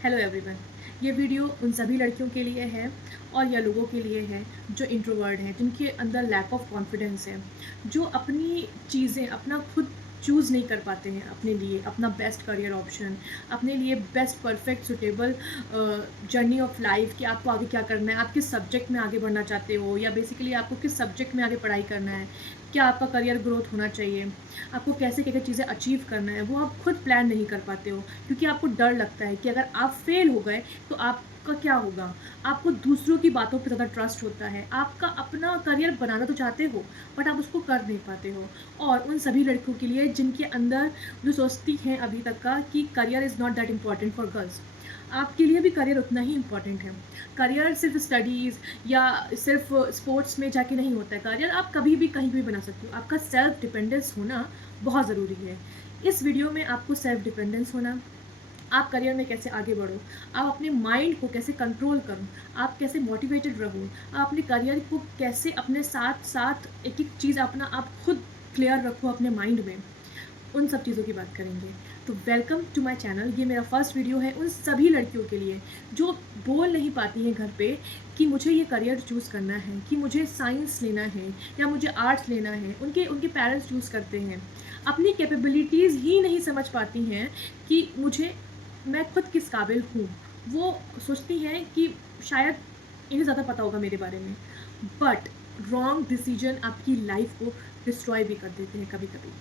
Hello everyone. ये video उन सभी लड़कियों के लिए है और या लोगों के लिए है जो इंट्रोवर्ट हैं, जिनके अंदर लैक ऑफ कॉन्फिडेंस है, जो अपनी चीज़ें अपना खुद चूज़ नहीं कर पाते हैं अपने लिए अपना बेस्ट करियर ऑप्शन, अपने लिए best perfect suitable journey of life कि आपको आगे क्या करना है, आप किस सब्जेक्ट में आगे बढ़ना चाहते हो या बेसिकली आपको किस सब्जेक्ट में आगे पढ़ाई करना है, क्या आपका करियर ग्रोथ होना चाहिए, आपको कैसे क्या क्या चीज़ें अचीव करना है, वो आप खुद प्लान नहीं कर पाते हो क्योंकि आपको डर लगता है कि अगर आप फेल हो गए तो आपका क्या होगा। आपको दूसरों की बातों पे ज़्यादा ट्रस्ट होता है, आपका अपना करियर बनाना तो चाहते हो बट आप उसको कर नहीं पाते हो। और उन सभी लड़कियों के लिए जिनके अंदर जो सोचती हैं अभी तक का कि career is not that important for girls, आपके लिए भी करियर उतना ही इम्पॉर्टेंट है। करियर सिर्फ स्टडीज़ या सिर्फ स्पोर्ट्स में जाके नहीं होता है, करियर आप कभी भी कहीं भी बना सकते हो। आपका सेल्फ डिपेंडेंस होना बहुत ज़रूरी है। इस वीडियो में आपको सेल्फ डिपेंडेंस होना, आप करियर में कैसे आगे बढ़ो, आप अपने माइंड को कैसे कंट्रोल करो, आप कैसे मोटिवेटेड रहो, आप अपने करियर को कैसे अपने साथ साथ एक एक चीज़ अपना आप खुद क्लियर रखो अपने माइंड में, उन सब चीज़ों की बात करेंगे। तो वेलकम टू माय चैनल। ये मेरा फर्स्ट वीडियो है उन सभी लड़कियों के लिए जो बोल नहीं पाती हैं घर पे कि मुझे ये करियर चूज़ करना है, कि मुझे साइंस लेना है या मुझे आर्ट्स लेना है। उनके उनके पेरेंट्स चूज़ करते हैं, अपनी कैपेबिलिटीज़ ही नहीं समझ पाती हैं कि मैं खुद किस काबिल हूँ। वो सोचती हैं कि शायद इन्हें ज़्यादा पता होगा मेरे बारे में, बट रॉन्ग डिसीजन आपकी लाइफ को डिस्ट्रॉय भी कर देते हैं कभी कभी।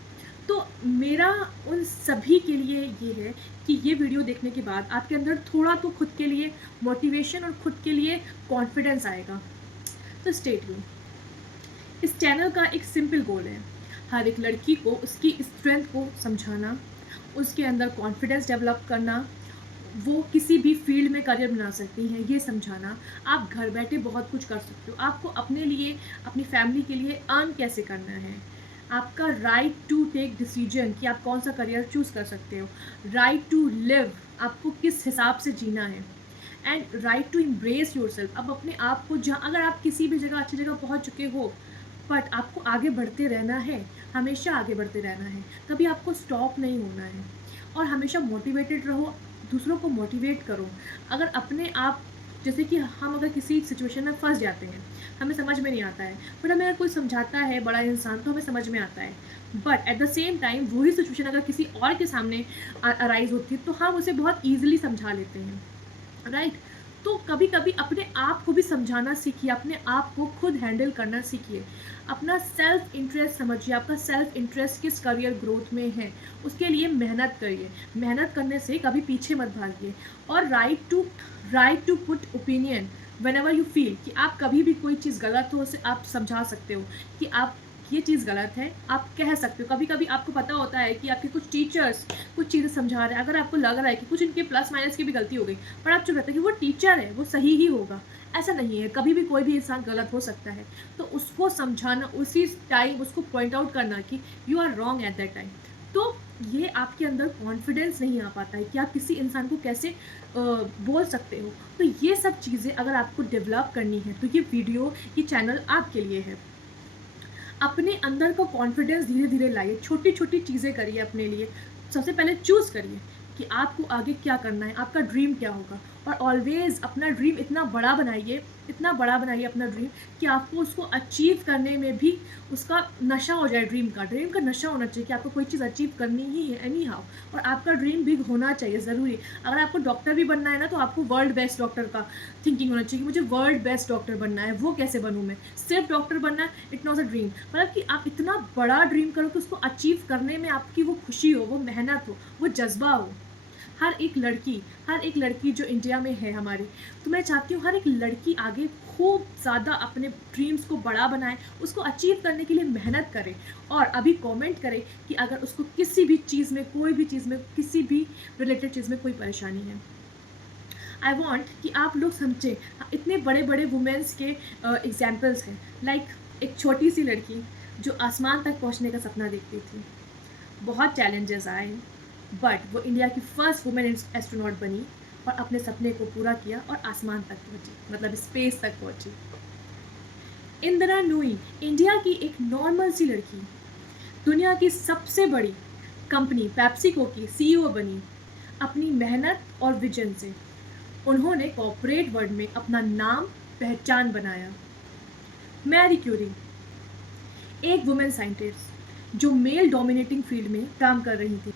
तो मेरा उन सभी के लिए ये है कि ये वीडियो देखने के बाद आपके अंदर थोड़ा तो खुद के लिए मोटिवेशन और खुद के लिए कॉन्फिडेंस आएगा। तो स्टे ट्यून। इस चैनल का एक सिंपल गोल है, हर एक लड़की को उसकी स्ट्रेंथ को समझाना, उसके अंदर कॉन्फिडेंस डेवलप करना, वो किसी भी फील्ड में करियर बना सकती हैं ये समझाना। आप घर बैठे बहुत कुछ कर सकते हो, आपको अपने लिए अपनी फैमिली के लिए अर्न कैसे करना है, आपका राइट टू टेक डिसीजन कि आप कौन सा करियर चूज़ कर सकते हो, राइट टू लिव आपको किस हिसाब से जीना है, and right to embrace yourself. अब अपने आप को जहाँ अगर आप किसी भी जगह अच्छी जगह पहुँच चुके हो बट आपको आगे बढ़ते रहना है, हमेशा आगे बढ़ते रहना है, कभी आपको स्टॉप नहीं होना है और हमेशा मोटिवेटेड रहो, दूसरों को मोटिवेट करो। अगर अपने आप जैसे कि हम अगर किसी सिचुएशन में फंस जाते हैं, हमें समझ में नहीं आता है, बट हमें अगर कोई समझाता है बड़ा इंसान तो हमें समझ में आता है। But at the same time वही सिचुएशन अगर किसी और के सामने अराइज होती है तो हम उसे बहुत ईजिली समझा लेते हैं, राइट। तो कभी कभी अपने आप को भी समझाना सीखिए, अपने आप को खुद हैंडल करना सीखिए, अपना सेल्फ इंटरेस्ट समझिए, आपका सेल्फ इंटरेस्ट किस करियर ग्रोथ में है, उसके लिए मेहनत करिए। मेहनत करने से कभी पीछे मत भागिए। और right to put opinion whenever you feel कि आप कभी भी कोई चीज़ गलत हो उसे आप समझा सकते हो कि आप ये चीज़ गलत है, आप कह सकते हो। कभी कभी आपको पता होता है कि आपके कुछ टीचर्स कुछ चीज़ें समझा रहे हैं, अगर आपको लग रहा है कि कुछ इनके प्लस माइनस की भी गलती हो गई, पर आप चुप रहते हैं कि वो टीचर है वो सही ही होगा। ऐसा नहीं है, कभी भी कोई भी इंसान गलत हो सकता है, तो उसको समझाना, उसी टाइम उसको पॉइंट आउट करना कि you are wrong at that time. तो ये आपके अंदर कॉन्फिडेंस नहीं आ पाता है कि आप किसी इंसान को कैसे बोल सकते हो। तो ये सब चीज़ें अगर आपको डेवलप करनी है तो ये वीडियो, ये चैनल आपके लिए है। अपने अंदर का कॉन्फिडेंस धीरे धीरे लाइए, छोटी छोटी चीज़ें करिए अपने लिए। सबसे पहले चूज़ करिए कि आपको आगे क्या करना है, आपका ड्रीम क्या होगा। और ऑलवेज़ अपना ड्रीम इतना बड़ा बनाइए, इतना बड़ा बनाइए अपना ड्रीम कि आपको उसको अचीव करने में भी उसका नशा हो जाए। ड्रीम का नशा होना चाहिए कि आपको कोई चीज़ अचीव करनी ही है एनी हाउ। और आपका ड्रीम बिग होना चाहिए ज़रूरी। अगर आपको डॉक्टर भी बनना है ना तो आपको वर्ल्ड बेस्ट डॉक्टर का थिंकिंग होना चाहिए कि मुझे वर्ल्ड बेस्ट डॉक्टर बनना है। वो कैसे बनूँ मैं, सिर्फ डॉक्टर बनना है, इट नॉट अ ड्रीम। मतलब कि आप इतना बड़ा ड्रीम करो कि उसको अचीव करने में आपकी वो खुशी हो, वो मेहनत हो, वो जज्बा हो। हर एक लड़की जो इंडिया में है हमारी, तो मैं चाहती हूँ हर एक लड़की आगे खूब ज़्यादा अपने ड्रीम्स को बड़ा बनाए, उसको अचीव करने के लिए मेहनत करे। और अभी कमेंट करे कि अगर उसको किसी भी चीज़ में, कोई भी चीज़ में, किसी भी रिलेटेड चीज़ में कोई परेशानी है। आई वॉन्ट कि आप लोग समझें, इतने बड़े बड़े वुमेंस के एग्जाम्पल्स हैं। लाइक एक छोटी सी लड़की जो आसमान तक पहुंचने का सपना देखती थी, बहुत चैलेंजेस आए, बट वो इंडिया की फर्स्ट वुमेन एस्ट्रोनॉट बनी और अपने सपने को पूरा किया और आसमान तक पहुंची, मतलब स्पेस तक पहुंची। इंदिरा नूई, इंडिया की एक नॉर्मल सी लड़की, दुनिया की सबसे बड़ी कंपनी पेप्सिको की सीईओ बनी। अपनी मेहनत और विजन से उन्होंने कॉर्पोरेट वर्ल्ड में अपना नाम पहचान बनाया। मैरी क्यूरी एक वुमेन साइंटिस्ट जो मेल डोमिनेटिंग फील्ड में काम कर रही थी,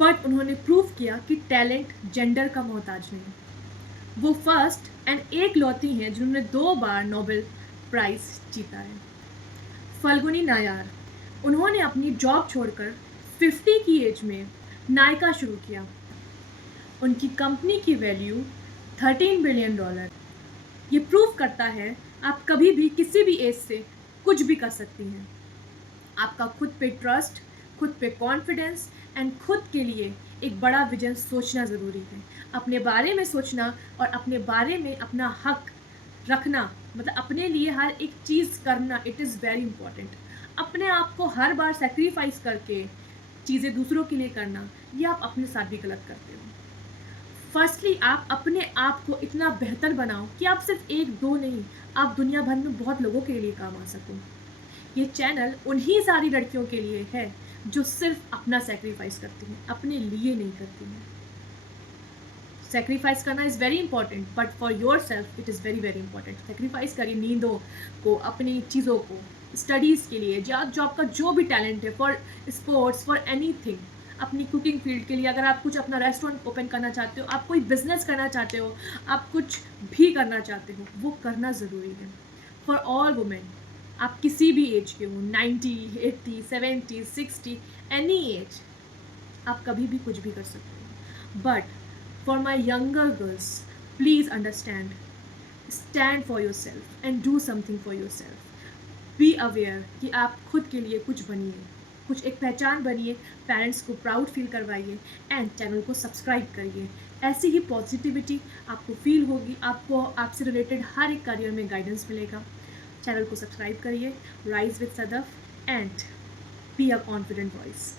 बट उन्होंने प्रूव किया कि टैलेंट जेंडर का मोहताज नहीं। वो फर्स्ट एंड एकलौती हैं जिन्होंने 2 बार नोबेल प्राइज जीता है। फल्गुनी नायर उन्होंने अपनी जॉब छोड़कर 50 की एज में नायका शुरू किया। उनकी कंपनी की वैल्यू $13 बिलियन। ये प्रूव करता है आप कभी भी किसी भी एज से कुछ भी कर सकती हैं। आपका खुद पे ट्रस्ट, खुद पे कॉन्फिडेंस एंड खुद के लिए एक बड़ा विजन सोचना ज़रूरी है। अपने बारे में सोचना और अपने बारे में अपना हक रखना, मतलब अपने लिए हर एक चीज़ करना, इट इज़ वेरी इंपॉर्टेंट। अपने आप को हर बार सेक्रीफाइस करके चीज़ें दूसरों के लिए करना, ये आप अपने साथ भी गलत करते हो। फर्स्टली आप अपने आप को इतना बेहतर बनाओ कि आप सिर्फ 1-2 नहीं, आप दुनिया भर में बहुत लोगों के लिए काम आ सको। ये चैनल उन्हीं सारी लड़कियों के लिए है जो सिर्फ अपना सेक्रीफाइस करती हैं, अपने लिए नहीं करती हैं। सेक्रीफाइस करना is very important, but for your self it is very very important. Sacrifice करिए नींदों को, अपनी चीज़ों को, स्टडीज़ के लिए, या जॉब का जो भी टैलेंट है, फॉर स्पोर्ट्स, फॉर एनीथिंग, अपनी कुकिंग फील्ड के लिए, अगर आप कुछ अपना रेस्टोरेंट ओपन करना चाहते हो, आप कोई बिजनेस करना चाहते हो, आप कुछ भी करना चाहते हो, वो करना ज़रूरी है। फॉर ऑल वुमेन, आप किसी भी एज के हो, 90, 80, 70, 60, एनी एज, आप कभी भी कुछ भी कर सकते हो। But for my younger girls, please understand, stand for your self and do something for your self. Be aware कि आप खुद के लिए कुछ बनिए, कुछ एक पहचान बनिए, पेरेंट्स को प्राउड फील करवाइए एंड चैनल को सब्सक्राइब करिए। ऐसी ही पॉजिटिविटी आपको फील होगी, आपको आपसे रिलेटेड हर एक करियर में गाइडेंस मिलेगा। चैनल को सब्सक्राइब करिए, rise with Sadaf and be a confident voice.